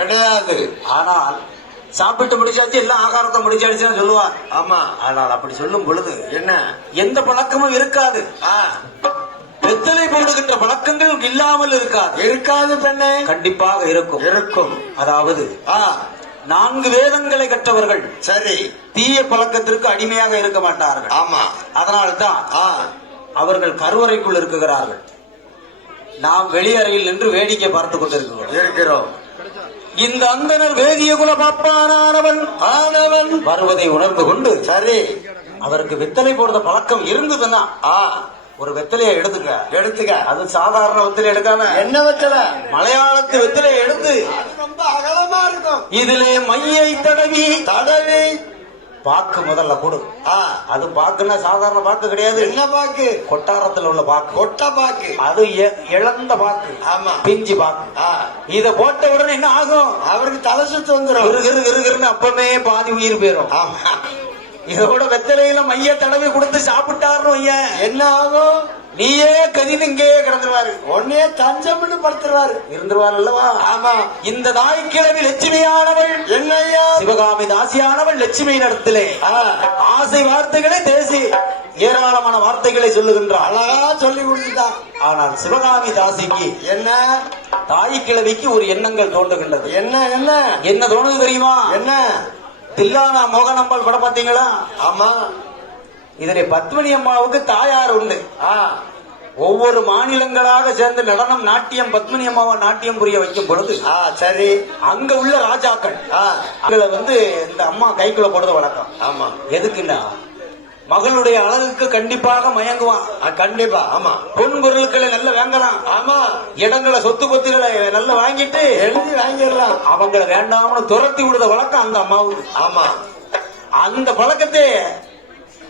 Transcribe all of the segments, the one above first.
கிடையாது. ஆனால் சாப்பிட்டு முடிச்சாச்சு எல்லாம் ஆகாரத்தை முடிச்சாச்சுன்னு சொல்லுவான் ஆமா ஆனால் அப்படி சொல்லும் பொழுது என்ன? எந்த பழக்கமும் இருக்காது. வெத்தலை போடுகின்ற பழக்கங்கள் இல்லாமல் இருக்காது. இருக்காது பெண்ணே. கண்டிப்பாக இருக்கும். இருக்கும். அதாவது நான்கு வேதங்களை கற்றவர்கள் சரி. தீய பழக்கத்திற்கு அடிமையாக இருக்க மாட்டார்கள். ஆமா. அதனால்தான் அவர்கள் கருவறைக்குள் இருக்குகிறார்கள். நாம் வெளியறையில் நின்று வேடிக்கை பார்த்து கொண்டிருக்கிறோம். இருக்கிறோம். இந்த அந்தனர் வேதிய குல பாப்பானானவன் ஆனவன் வருவதை உணர்ந்து கொண்டு சரி அவருக்கு வெத்தலை போடுற பழக்கம் இருந்ததுன்னா ஆ ஒரு வெத்தலையை எடுத்துக்க. எடுத்துக்க. அது சாதாரண வெத்தலை எடுக்காம. என்ன வச்சல மலையாளத்து வெத்தலையை எடுத்து. ரொம்ப அகலமா இருக்கும். இதிலே மையை தடவி. தடவி. பாக்கு முதல்ல கொடு. ஆ அது பாக்குன்னா சாதாரண பாக்கு கிடையாது. என்ன பாக்கு? கொட்டாரத்தில் உள்ள பாக்கு. கொட்டை பாக்கு. அது இழந்த பாக்கு. ஆமா. பிஞ்சு பாக்கு. இத போட்ட உடனே என்ன ஆகும்? அவருக்கு தலை சுத்து வந்துரும். கிரு கிரு கிரு கிருன்னு அப்பவே பாதி உயிர் போயிரும். ஆமா. இதோட வெத்தலையில மைய தடவி கொடுத்து சாப்பிட்டாருன்னு வையேன். என்ன ஆகும்? நீயே கதின்னு இங்கேயே கிடந்துருவாரு. உடனே தஞ்சம்னு படுத்துருவாரு. இருந்துருவார் அல்லவா ஆமா. இந்த தாய்க்கிழவி லட்சுமியானவள். என்னய்யா சிவகாமி தாசியானவள் லட்சுமி இடத்திலே ஆ, ஆசை வார்த்தைகளை தேசி ஏராளமான வார்த்தைகளை சொல்லுகின்றாள். அழகா சொல்லி கொடுத்துட்டான் ஆனால் சிவகாமி தாசிக்கு என்ன? தாய் கிழவிக்கு ஒரு எண்ணங்கள் தோன்றுகின்றது. என்ன என்ன? என்ன தோணுது தெரியுமா? என்ன? தில்லானா மோகனம்பாள் படம் பாத்தீங்களா ஆமா. இதிலே பத்மினி அம்மாவுக்கு தாயார் உண்டு. ஒவ்வொரு மாநிலங்களாக சேர்ந்து நடனம் நாட்டியம் பத்மினி அம்மாவை நாட்டியம் புரிய வைக்கும் பொழுது சரி. அங்க உள்ள ராஜாக்கள் ஆ. அவங்கள வந்து இந்த அம்மா கைக்குள்ள போடுறது வழக்கம். ஆமா. எதுக்குன்னா மகளுடைய அழகுக்கு கண்டிப்பாக மயங்குவான். கண்டிப்பா. ஆமா. பொன் பொருட்களை நல்லா வாங்கலாம். ஆமா. இடங்களை சொத்து பத்துகளை நல்லா வாங்கிட்டு எழுதி வாங்கிடலாம். அவங்கள வேண்டாம்னு துரத்தி விடுற வழக்கம் அந்த அம்மாவுக்கு. ஆமா. அந்த பழக்கத்தை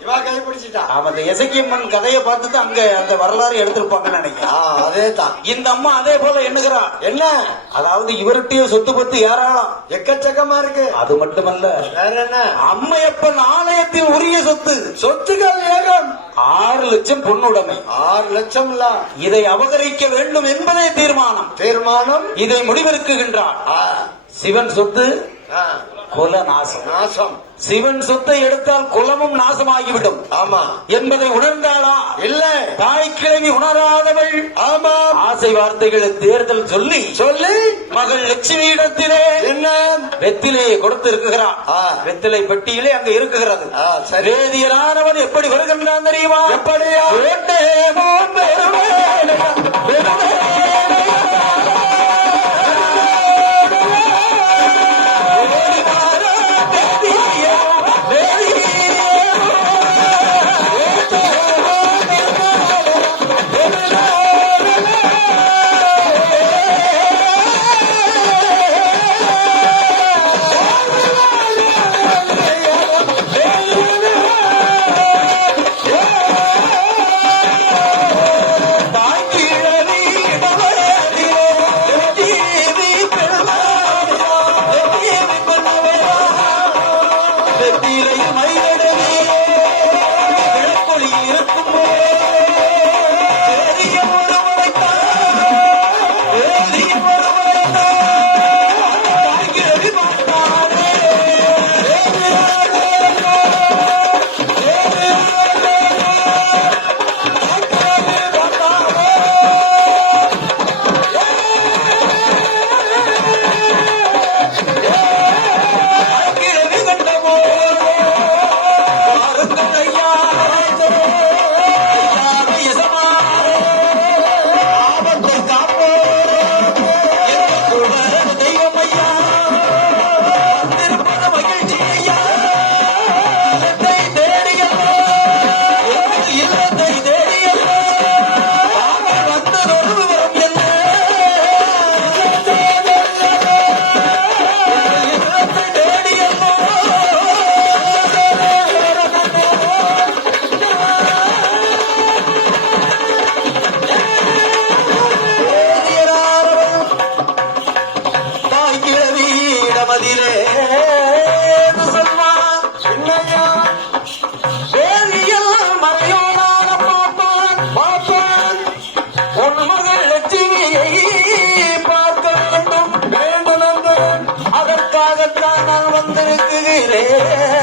இவா கைப்பிடிச்சிட்டா அவன் அந்த எசக்கியம்மன் கதையை பார்த்துட்டு அங்க அந்த வரலாறு எடுத்திருப்பாங்கன்னு நினைக்கிறேன். ஆ அதே தான் இந்த அம்மா அதே போல எண்ணுகிறான் என்ன? அதாவது இவர்கிட்டயும் சொத்து பத்து ஏராளம். எக்கச்சக்கமா இருக்கு. அது மட்டுமல்ல வேற என்ன? அம்மையப்பன் ஆலயத்தின் உரிய சொத்து. சொத்துக்கள் ஏகம். ஆறு லட்சம் பொன்னுடைமை ஆறு லட்சம் இதை அபகரிக்க வேண்டும் என்பதே தீர்மானம். தீர்மானம்? இதை முடிவெடுக்குகின்றான் ஆ, சிவன் சொத்து குல நாசம். நாசம் சிவன் சொத்தை எடுத்தால் குலமும் நாசமாகிவிடும். ஆமா. என்பதை உணர்ந்தாளா? இல்ல. தாய் கிழவி உணராதவள். ஆமா. ஆசை வார்த்தைகளை தேர்தல் சொல்லி சொல்லி. மகள் லட்சுமியிடத்திலே என்ன? வெத்திலையை கொடுத்து இருக்குகிறான். வெத்திலை பெட்டியிலே அங்க இருக்குகிறது வேதியரானவன் எப்படி வருகின்றான் தெரியுமா? எப்படியா? அதற்காகத்தான் நான் வந்திருக்கிறேன்.